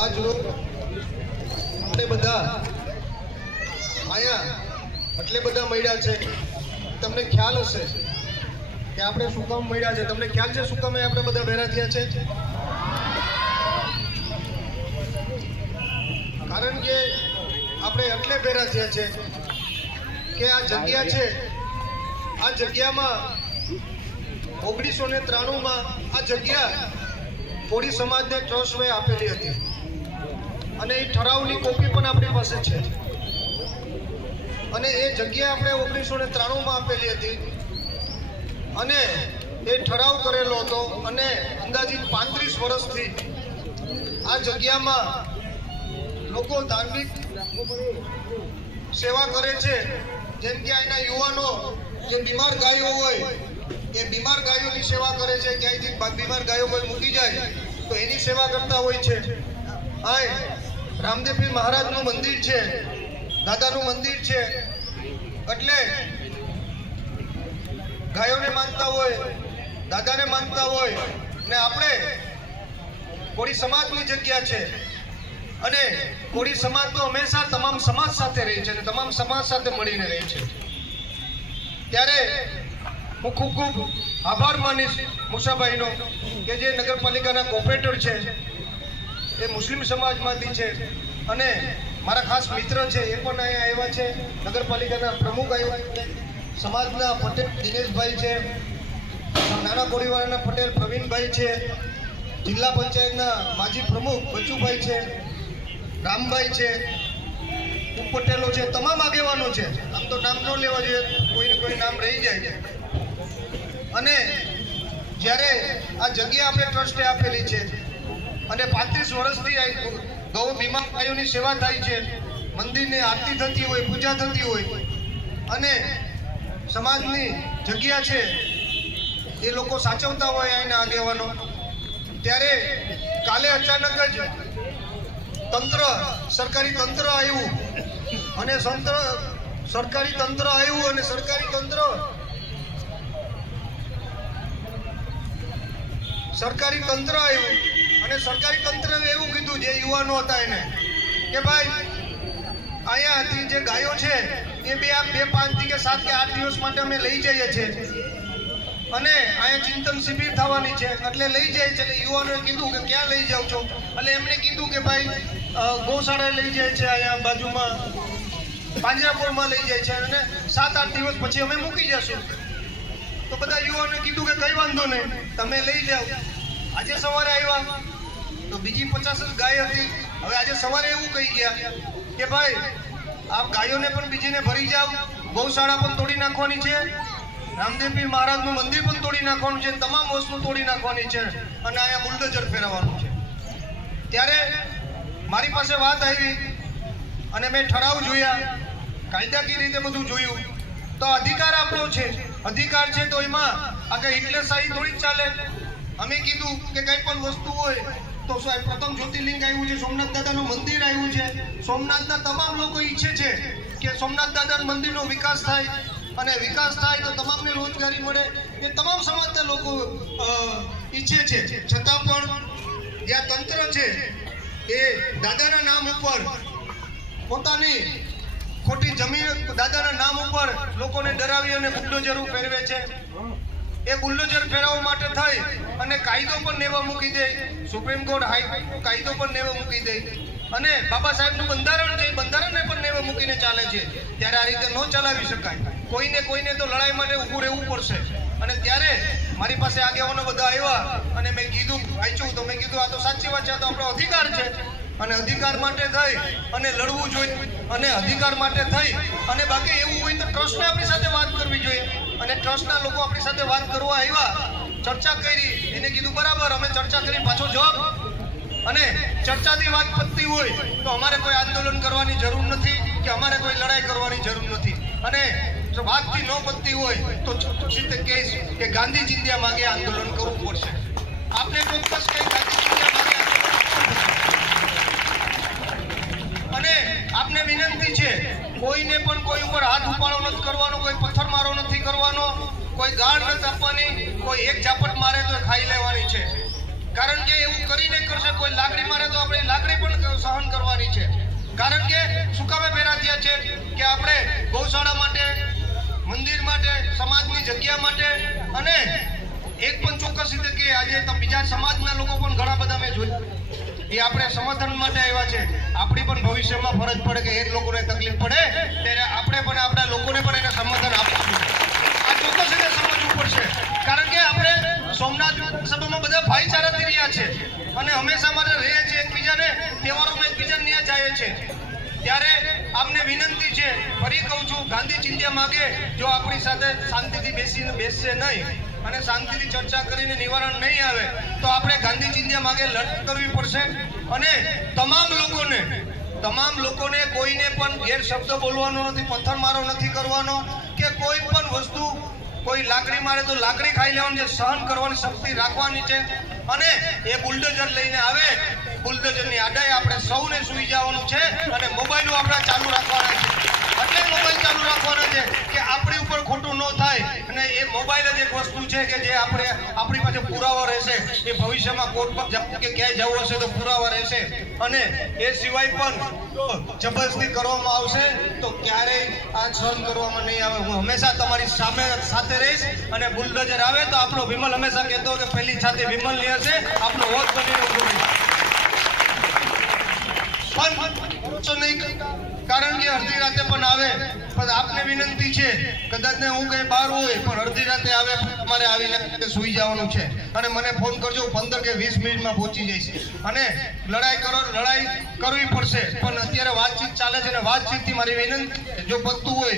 આજ રોજ આપણે બધા અહીંયા એટલે બધા મળ્યા છે. તમને ખ્યાલ હશે કે આપણે શું કામ મળ્યા છે. તમને ખ્યાલ છે શું કામ આપણે બધા ભેરા થયા છે? કારણ કે આપણે એટલે ભેરા થયા છે કે આ જગ્યા છે, આ જગ્યામાં ઓગણીસો ને ત્રાણુંમાં આ જગ્યા કોળી સમાજને ટ્રસ્ટે આપેલી હતી. અને એ ઠરાવની કોપી પણ આપણી પાસે છે. અને એ જગ્યા આપણે ઓગણીસો ને ત્રાણુંમાં આપેલી હતી. અને એ ઠરાવ કરેલો હતો અને અંદાજિત પાંત્રીસ વર્ષથી આ જગ્યામાં લોકો ધાર્મિક સેવા કરે છે. જેમ કે અહીંના યુવાનો જે બીમાર ગાયો હોય, એ બીમાર ગાયોની સેવા કરે છે. ક્યાંયથી બીમાર ગાયો કોઈ મૂકી જાય, તો એની સેવા કરતા હોય છે. આય રામદેવપીર મહારાજનું મંદિર છે, દાદાનું મંદિર છે. એટલે ગાયોને માનતા હોય, દાદાને માનતા હોય, ને આપણે કોળી સમાજની જગ્યા છે. અને કોળી સમાજ તો હંમેશા તમામ સમાજ સાથે રહે છે અને તમામ સમાજ સાથે મળીને રહે છે. ત્યારે હું ખૂબ ખૂબ આભાર માનીશ મુસાભાઈનો કે જે નગરપાલિકાના કોપરેટર છે. એ મુસ્લિમ સમાજમાંથી છે. અને મારા ખાસ મિત્ર છે, એ પણ અહીંયા આવ્યા છે. નગરપાલિકાના પ્રમુખ આવ્યા છે. સમાજના પટેલ દિનેશભાઈ છે. નાના કોળીવાળાના પટેલ પ્રવીણભાઈ છે. જિલ્લા પંચાયતના માજી પ્રમુખ બચુભાઈ છે. રામભાઈ છે. પટેલો છે. તમામ આગેવાનો છે. આમ તો નામ ન લેવા જોઈએ. કોઈને કોઈ નામ રહી જાય. અને જ્યારે આ જગ્યા આપણે ટ્રસ્ટે આપેલી છે અને પાંત્રીસ વર્ષથી ગૌ બીમાર ગાયોની સેવા થાય છે. મંદિરની આરતી થતી હોય, પૂજા થતી હોય અને સમાજની જગ્યા છે, એ લોકો સાચવતા હોય અહીંના આગેવાનો. ત્યારે કાલે અચાનક જ તંત્ર, સરકારી તંત્ર આવ્યું અને તંત્ર સરકારી તંત્ર આવ્યું અને સરકારી તંત્ર સરકારી તંત્ર આવ્યું. અને સરકારી તંત્રએ એવું કીધું જે યુવાનો હતા એને, કે ભાઈ અહીંયાથી જે ગાયો છે, એ બે આ બે પાંચથી કે સાત કે આઠ દિવસ માટે અમે લઈ જઈએ છીએ. અને અહીંયા ચિંતન શિબિર થવાની છે, એટલે લઈ જાય છે, એટલે યુવાનોએ કીધું કે ક્યાં લઈ જાઓ છો? એટલે એમણે કીધું કે ભાઈ ગૌશાળાએ લઈ જાય છે અહીંયા બાજુમાં, પાંજરાપોળમાં લઈ જાય છે અને સાત આઠ દિવસ પછી અમે મૂકી જશું. તો બધા યુવાનોએ કીધું કે કંઈ વાંધો નહીં, તમે લઈ જાઓ. આજે સવારે આવ્યા. તો બીજી પચાસ જ ગાય હતી. હવે આજે સવારે એવું કહી ગયા કે ભાઈ, આપ ગાયોને પણ બીજીને ભરી જાઓ. ગૌશાળા પણ તોડી નાખવાની છે. રામદેવજી મહારાજનું મંદિર પણ તોડી નાખવાનું છે. તમામ વસ્તુ તોડી નાખવાની છે અને અહીંયા બુલડોઝર ફેરવવાનું છે. ત્યારે મારી પાસે વાત આવી અને મેં ઠરાવ જોયા. કાયદાકીય રીતે બધું જોયું. તો અધિકાર આપણો છે. અધિકાર છે તો એમાં આગળ હિટલેરશાહી થોડી જ ચાલે. અમે કીધું કે કંઈ પણ વસ્તુ હોય તો પ્રથમ જ્યોતિર્લિંગ આવ્યું છે, સોમનાથ દાદાનું મંદિર આવ્યું છે. સોમનાથના તમામ લોકો ઈચ્છે છે કે સોમનાથ દાદાના મંદિરનો વિકાસ થાય અને વિકાસ થાય તો તમામને રોજગારી મળે. એ તમામ સમાજના લોકો ઈચ્છે છે. છતાં પણ જે આ તંત્ર છે, એ દાદાના નામ ઉપર પોતાની ખોટી જમીન, દાદાના નામ ઉપર લોકોને ડરાવી અને બુલડોઝરો ફેરવે છે. એ બુલ્ડોઝર ફેરવવા માટે થઈ અને કાયદો પણ નેવા મૂકી દે. સુપ્રીમ કોર્ટ હાઈ કાયદો પણ નેવા મૂકી દે. અને બાબા સાહેબનું બંધારણ છે, એ બંધારણને પણ નેવા મૂકીને ચાલે છે. ત્યારે આ રીતે ન ચલાવી શકાય. કોઈને કોઈને તો લડાઈ માટે ઊભું રહેવું પડશે. અને ત્યારે મારી પાસે આગેવાનો બધા આવ્યા અને મેં કીધું વાંચ્યું તો મેં કીધું, આ તો સાચી વાત છે તો આપણો અધિકાર છે. અને અધિકાર માટે થઈ અને લડવું જોઈએ. અને અધિકાર માટે થઈ અને બાકી એવું હોય તો ટ્રસ્ટને આપણી સાથે વાત કરવી જોઈએ. અને ટ્રસ્ટના લોકો આપણી સાથે વાત કરવા આવ્યા, ચર્ચા કરી. એને કીધું, બરાબર, અમે ચર્ચા કરી પાછો જવાબ. અને ચર્ચાથી વાત પતતી હોય તો અમારે કોઈ આંદોલન કરવાની જરૂર નથી કે અમારે કોઈ લડાઈ કરવાની જરૂર નથી. અને જો વાતથી ન પતતી હોય તો સીધે કહીશ કે ગાંધી ચિંધ્યા માગે આંદોલન કરવું પડશે. આપણે કઈ એક ઝાપટ મારે તો ખાઈ લેવાની છે. કારણ કે એવું કરીને કરશે કોઈ લાકડી મારે તો આપણે લાકડી પણ સહન કરવાની છે. કારણ કે સુકામે પહેરા થયા છે કે આપણે ગૌશાળા માટે, મંદિર માટે, સમાજની જગ્યા માટે અને એક પણ ચોક્કસ રીતે કે આજે તો બીજા સમાજના લોકો પણ ઘણા બધા મેં જોયા, એ આપણે સમર્થન માટે આવ્યા છે. આપણી પણ ભવિષ્યમાં ફરજ પડે કે એક લોકોને તકલીફ પડે, ત્યારે આપણે પણ આપણા લોકોને પણ છે. અને હંમેશા માટે રહે છે એકબીજાને, તહેવારોમાં એકબીજાને ન્યા જાય છે. ત્યારે આપને વિનંતી છે, ફરી કહું છું, ગાંધી ચિંતા માગે, જો આપણી સાથે શાંતિથી બેસીને બેસશે નહીં અને શાંતિથી ચર્ચા કરીને નિવારણ નહીં આવે, તો આપણે ગાંધી ચિંતા માગે લડત કરવી પડશે. અને તમામ લોકોને તમામ લોકોને કોઈને પણ ગેરશબ્દ બોલવાનો નથી પથ્થર મારો નથી કરવાનો, કે કોઈ પણ વસ્તુ કોઈ લાકડી મારે તો લાકડી ખાઈ લેવાની છે, સહન કરવાની શક્તિ રાખવાની છે. અને એ બુલડોઝર લઈને આવે, બુલડોઝરની આડાએ આપણે સૌને સુઈ જવાનું છે અને મોબાઈલો આપણે ચાલુ રાખવાના છે. એટલે મોબાઈલ ચાલુ રાખવાના છે કે આપણી ખોટું ન થાય અને એ મોબાઈલ જ એક વસ્તુ છે કે જે આપણે આપણી પાસે પુરાવા રહેશે. એ ભવિષ્યમાં કોર્ટમાં કે ક્યાંય જવું હશે તો પુરાવા રહેશે. અને એ સિવાય પણ જબરદસ્તી કરવામાં આવશે, તો ક્યારેય આ સહન કરવામાં નહીં આવે. હું હંમેશા તમારી સામે સાથે રહીશ અને બુલડોઝર આવે તો આપણો વિમલ હંમેશા કહેતો કે પહેલી સાથે વિમલની હશે, આપણો હોત બનીને ઊભો પણ નહીં કારણ કે અડધી રાતે પણ આવે, પણ આપને વિનંતી છે, કદાચ ને હું કઈ બહાર હોય, પણ અડધી રાતે આવે તમારે આવીને સુઈ જવાનું છે. અને મને ફોન કરજો, પંદર કે વીસ મિનિટમાં પહોંચી જઈશ. અને લડાઈ કરો, લડાઈ કરવી પડશે, પણ અત્યારે વાતચીત ચાલે છે, અને વાતચીતથી મારી વિનંતી, જો પતતું હોય